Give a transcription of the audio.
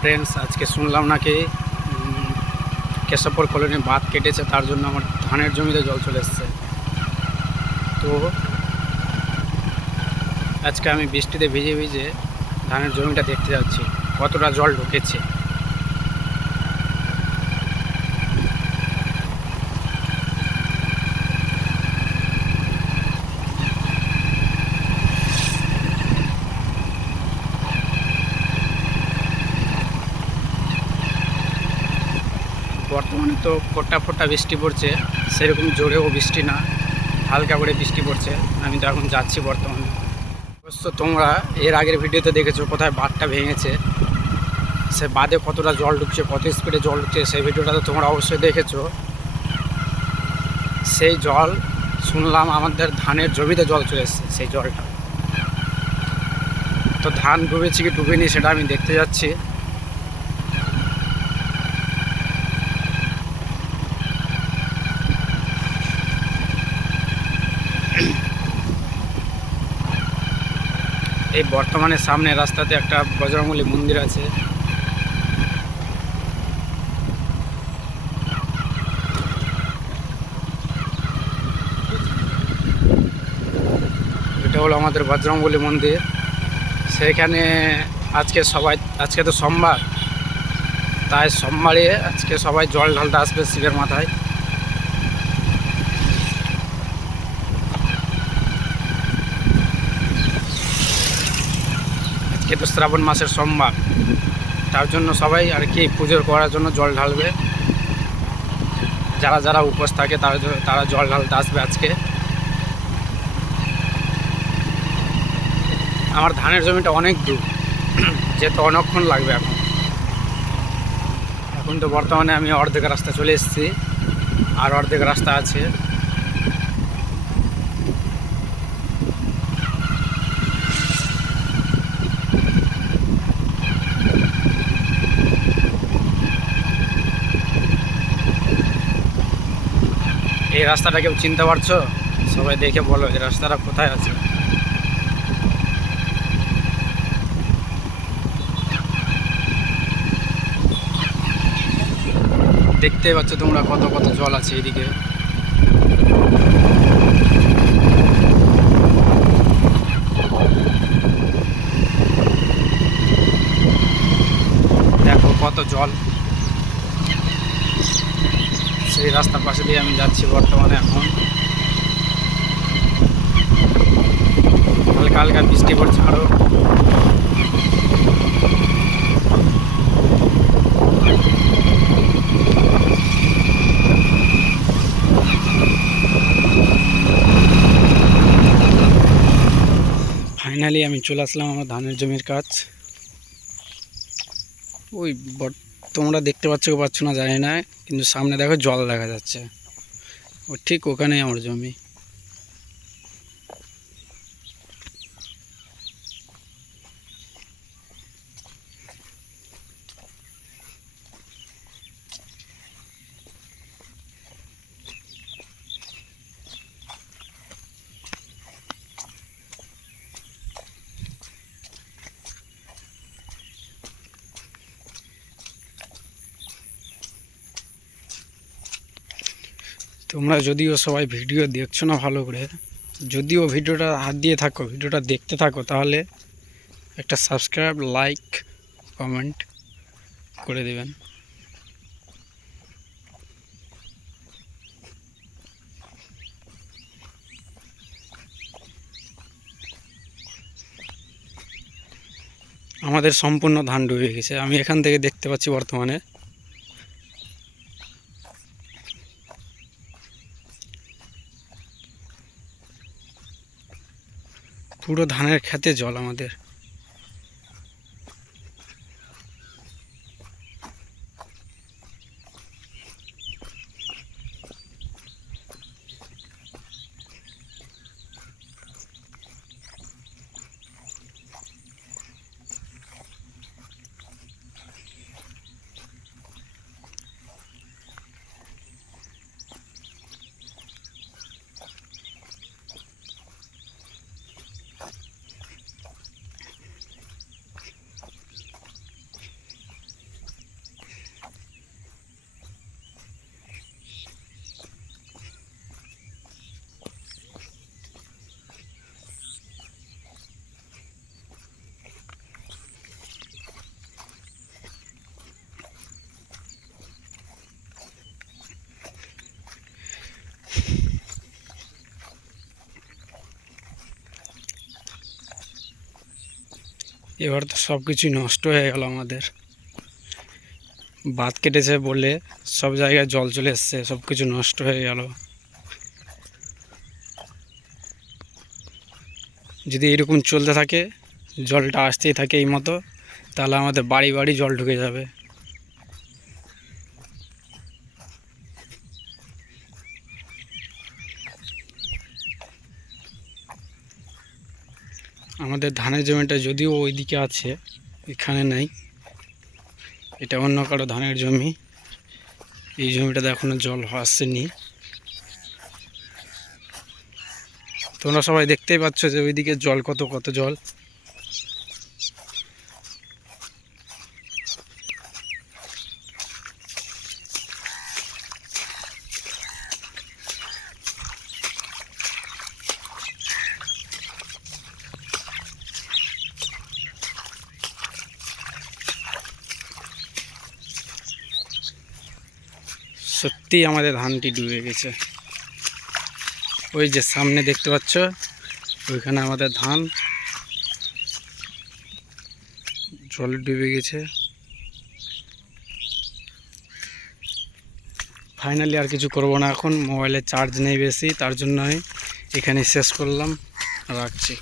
Friends, আজকে শুনলাম নাকি কেশবপুর কলোনি বাঁধ কেটেছে, তার জন্য আমার ধানের জমিতে জল চলে এসছে। তো আজকে আমি বৃষ্টিতে ভিজে ভিজে ধানের জমিটা দেখতে যাচ্ছি কতটা জল ঢুকেছে। বর্তমানে তো ফোঁটা ফোঁটা বৃষ্টি পড়ছে, সেরকম জোরেও বৃষ্টি না, হালকা করে বৃষ্টি পড়ছে। আমি তো এখন যাচ্ছি বর্তমানে। অবশ্য তোমরা এর আগের ভিডিওতে দেখেছো কোথায় বাঁধটা ভেঙেছে, সে বাঁধে কতটা জল ঢুকছে, কত স্পিডে জল ঢুকছে, সেই ভিডিওটা তো তোমরা অবশ্যই দেখেছো। সেই জল শুনলাম আমাদের ধানের জমিতে জল চলে এসছে। সেই জলটা তো ধান ডুবেছে কি ডুবেনি সেটা আমি দেখতে যাচ্ছি। এই বর্তমানে সামনে রাস্তাতে একটা বজরংবলী মন্দির আছে। এটা হলো আমাদের বজরংবলী মন্দির। সেখানে আজকে তো সোমবার, তাই সোমবারে আজকে সবাই জল ঢালতে আসবে শিবের মাথায়। আজকে তো শ্রাবণ মাসের সোমবার, তার জন্য সবাই আর কি পুজো করার জন্য জল ঢালবে। যারা যারা উপোস থাকে তারা জল ঢালতে আসবে আজকে। আমার ধানের জমিটা অনেক দূর, যেতে অনেকক্ষণ লাগবে। এখন তো বর্তমানে আমি অর্ধেক রাস্তা চলে এসেছি, আর অর্ধেক রাস্তা আছে। এই রাস্তাটা কেউ চিনতে পারছো? সবাই দেখে বলো এই রাস্তাটা কোথায় আছে। দেখতেই পাচ্ছ তোমরা কত কত জল আছে এদিকে। দেখো কত জল। সেই রাস্তার পাশে দিয়ে আমি যাচ্ছি বর্তমানে। এখন হালকা হালকা বৃষ্টি পড়ছে আরো। ফাইনালি আমি চলে আসলাম আমার ধানের জমির কাজ। ওই তোমরা দেখতে পাচ্ছ কি পাচ্ছ না জানি না, কিন্তু সামনে দেখো জল দেখা যাচ্ছে। ও ঠিক ওখানেই আমার জমি। তোমরা যদিও সবাই ভিডিও দেখছো না ভালো করে, যদিও ভিডিওটা হাত দিয়ে থাকো, ভিডিওটা দেখতে থাকো, তাহলে একটা সাবস্ক্রাইব, লাইক, কমেন্ট করে দেবেন। আমাদের সম্পূর্ণ ধান ডুবে গেছে, আমি এখান থেকে দেখতে পাচ্ছি বর্তমানে। পুরো ধানের খেতে জল আমাদের। এবার তো সব কিছুই নষ্ট হয়ে গেল আমাদের। বাঁধ কেটেছে বলে সব জায়গায় জল চলে এসছে, সব কিছু নষ্ট হয়ে গেল। যদি এরকম চলতে থাকে, জলটা আসতেই থাকে এই মতো, তাহলে আমাদের বাড়ি বাড়ি জল ঢুকে যাবে। আমাদের ধানের জমিটা যদিও ওইদিকে আছে, এখানে নেই, এটা অন্য কারো ধানের জমি। এই জমিটাতে এখনো জল আসেনি। তোমরা সবাই দেখতেই পাচ্ছ যে ওইদিকে জল কত কত জল। সত্যি আমাদের ধানটি ডুবে গেছে। ওই যে সামনে দেখতে পাচ্ছ, ওইখানে আমাদের ধান জল ডুবে গেছে। ফাইনালি আর কিছু করব না, এখন মোবাইলে চার্জ নেই বেশি, তার জন্য এখানে শেষ করলাম, রাখছি।